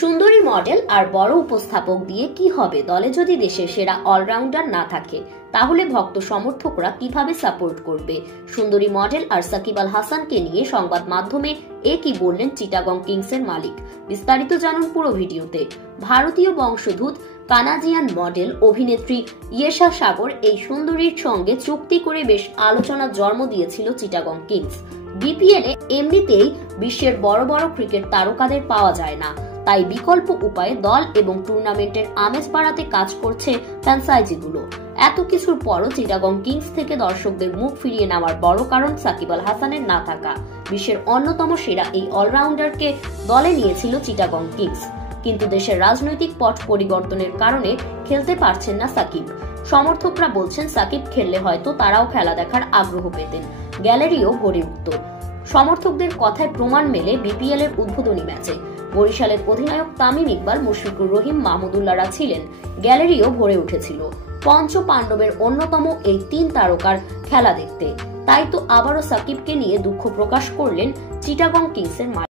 সুন্দরী মডেল আর বড় উপস্থাপক দিয়ে কি হবে দলে যদি দেশের সেরা অলরাউন্ডার না থাকে? তাহলে ভক্ত সমর্থকরা কিভাবে সাপোর্ট করবে? সুন্দরী মডেল আর সাকিব আল হাসানকে নিয়ে সংবাদ মাধ্যমে কি বললেন চিটাগং কিংসের মালিক? বিস্তারিত জানুন পুরো ভিডিওতে। ভারতীয় বংশোদ্ভূত কানাডিয়ান মডেল অভিনেত্রী ইয়েশা সাগর এই সুন্দরীর সঙ্গে চুক্তি করে বেশ আলোচনার জন্ম দিয়েছিল চিটাগং কিংস। বিপিএল এ এমনিতেই বিশ্বের বড় বড় ক্রিকেট তারকাদের পাওয়া যায় না, তাই বিকল্প উপায়ে দল এবং টুর্নামেন্টের আমেজ বাড়াতে কাজ করছে ফ্র্যাঞ্চাইজিগুলো। এত কিছুর পরও চিটাগং কিংস থেকে দর্শকদের মুখ ফিরিয়ে নেওয়ার বড় কারণ সাকিব আল হাসানের না থাকা। বিশ্বের অন্যতম সেরা এই অলরাউন্ডারকে দলে নিয়েছিল চিটাগং কিংস, কিন্তু দেশের রাজনৈতিক পট পরিবর্তনের কারণে খেলতে পারছেন না সাকিব। সমর্থকরা বলছেন সাকিব খেললে হয়তো তারাও খেলা দেখার আগ্রহ পেতেন, গ্যালারিও ভরে উঠত। সমর্থকদের কথায় প্রমাণ মেলে বিপিএল এর উদ্বোধনী ম্যাচে। বরিশালের অধিনায়ক তামিম ইকবাল, মুশফিকুর রহিম, মাহমুদুল্লাহরা ছিলেন, গ্যালারিও ভরে উঠেছিল পঞ্চ পাণ্ডবের অন্যতম এই তিন তারকার খেলা দেখতে। তাই তো আবারও সাকিবকে নিয়ে দুঃখ প্রকাশ করলেন চিটাগং কিংসের মালিক।